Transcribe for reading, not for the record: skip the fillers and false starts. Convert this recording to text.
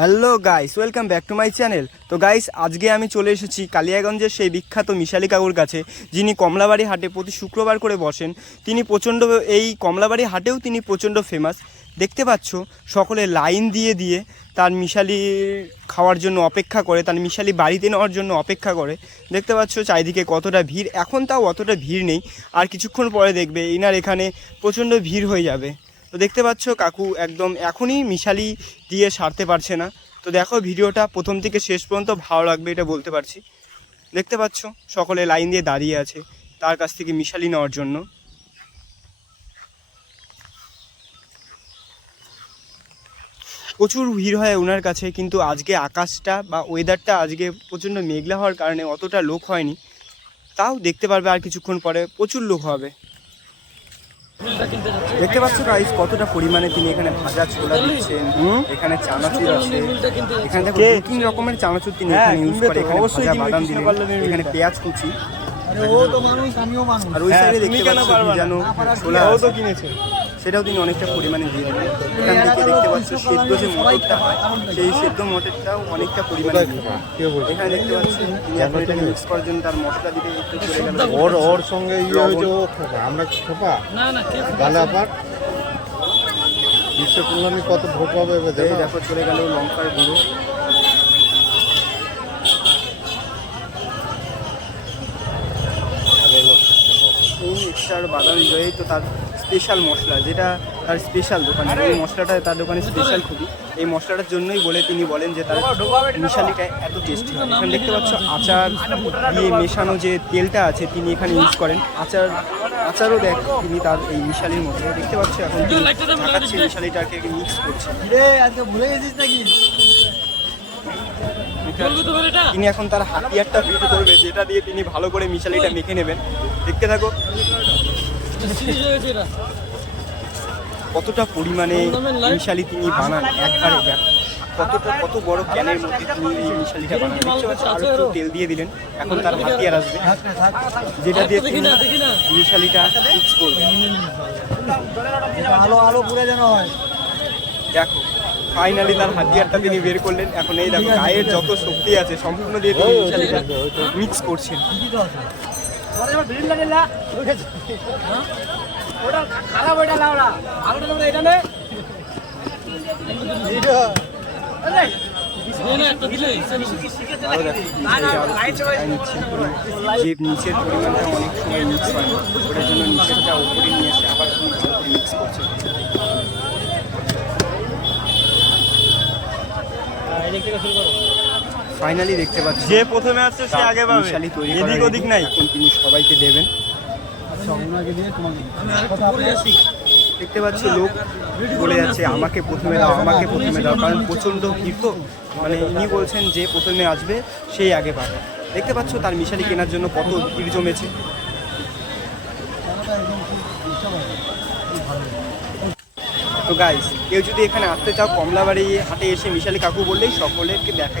Hello guys, welcome back to my channel. তো guys, আজকে আমি চলে এসেছি কালিয়াগঞ্জের সেই বিখ্যাত মিশালি কাকুর কাছে, যিনি কমলাবাড়ি হাটে প্রতি শুক্রবার করে বসেন। তিনি প্রচণ্ড, এই কমলাবাড়ি হাটেও তিনি প্রচণ্ড ফেমাস। দেখতে পাচ্ছ সকলে লাইন দিয়ে দিয়ে তার মিশালি খাওয়ার জন্য অপেক্ষা করে, তার মিশালি বাড়িতে নেওয়ার জন্য অপেক্ষা করে। দেখতে পাচ্ছ চারিদিকে কতটা ভিড়। এখন তাও অতটা ভিড় নেই, আর কিছুক্ষণ পরে দেখবে এনার এখানে প্রচণ্ড ভিড় হয়ে যাবে। তো দেখতে পাচ্ছ কাকু একদম এখনই মিশালি দিয়ে সারতে পারছে না। তো দেখো ভিডিওটা প্রথম থেকে শেষ পর্যন্ত ভালো লাগবে, এটা বলতে পারছি। দেখতে পাচ্ছ সকলে লাইন দিয়ে দাঁড়িয়ে আছে তার কাছ থেকে মিশালি নেওয়ার জন্য। প্রচুর ভিড় হয় ওনার কাছে, কিন্তু আজকে আকাশটা বা ওয়েদারটা আজকে প্রচণ্ড মেঘলা হওয়ার কারণে অতটা লোক হয়নি। তাও দেখতে পারবে আর কিছুক্ষণ পরে প্রচুর লোক হবে। দেখতে পাচ্ছ গাইস কতটা পরিমাণে তিনি এখানে ভাজা ছোলা দিচ্ছেন। এখানে চানাচুর আছে, এখানে দেখো দু তিন রকমের চানাচুর তিনি এখানে ইউজ করে। এখানে ভাজা বাদাম দিলেন, এখানে পেঁয়াজ কুচি, আর ওই সাইডে দেখতে পাচ্ছ যেন ছোলা কিনেছে, সেটাও তিনি অনেকটা পরিমাণে দিয়ে দেবেন। এখান থেকে দেখতে পাচ্ছ সেদ্ধ যে মটরটা হয়, সেই সেদ্ধ মটরটাও অনেকটা পরিমাণে দিয়ে দেবেন। এখানে দেখতে পাচ্ছ তিনি এখন এটাকে মিক্স করার জন্য তার মশলা দিতে একটু চলে গেল। ওর সঙ্গে আমরা খোপা গালা পাট বিশ্ব কল্যাণী কত ভোট পাবে দেখো চলে গেল লঙ্কার গুঁড়ো। এই মিক্সচার বাদাম জয়ই তো তার স্পেশাল মশলা, যেটা তার স্পেশাল দোকানে, এই মশলাটা তার দোকানে স্পেশাল খুবই। এই মশলাটার জন্যই তিনি বলেন যে তার মিশালিটা এত টেস্টি হয়। এখানে দেখতে পাচ্ছ আচার দিয়ে মেশানো যে তেলটা আছে তিনি এখানে ইউজ করেন। আচারও দেখ তিনি তার এই মিশালির মধ্যে। দেখতে পাচ্ছ এখন ঢাকাচ্ছে মিশালিটাকে মিক্স করছে। তিনি এখন তার হাতিয়ারটা বিক্রি করবে, যেটা দিয়ে তিনি ভালো করে মিশালিটা মেখে নেবেন। দেখতে থাকো কতটা পরিমাণে মিশালি তিনি বানান একবারে। কত বড় ক্যানের মধ্যে তিনি এই মিশালিটা বানান। দেখতে পাচ্ছ আরো একটু তেল দিয়ে দিলেন, এখন তার হাতিয়ার আসবে, যেটা দিয়ে তিনি মিশালিটা মিক্স করবেন। দেখো ফাইনালি তার হাতিয়ারটা তিনি বের করলেন। এখন এই দেখো গায়ের যত শক্তি আছে সম্পূর্ণ দিয়ে তিনি মিশালিটা মিক্স করছেন। যে নিচের পরিমাণটা অনেক সময় মিক্স হয়, ওটার জন্য নিচেরটা উপরে নিয়ে এসে আবার মিক্স করছে। ফাইনালি দেখতে পাচ্ছি যে প্রথমে আছে সে আগে পাবে। মিশালি তৈরি এদিক ওদিক নাই, তিনি সবাইকে দেবেন। দেখতে পাচ্ছি লোক বলে যাচ্ছে আমাকে প্রথমে দাও, আমাকে প্রথমে দাও, কারণ প্রচণ্ড ভিড়। তো মানে ইনি বলছেন যে প্রথমে আসবে সেই আগে পাবে। দেখতে পাচ্ছ তার মিশালি কেনার জন্য কত ভিড় জমেছে। তো গাইস, কেউ যদি এখানে আসতে চাও কমলাবাড়ি হাটে এসে মিশালি কাকু বললেই সকলেরকে দেখাই।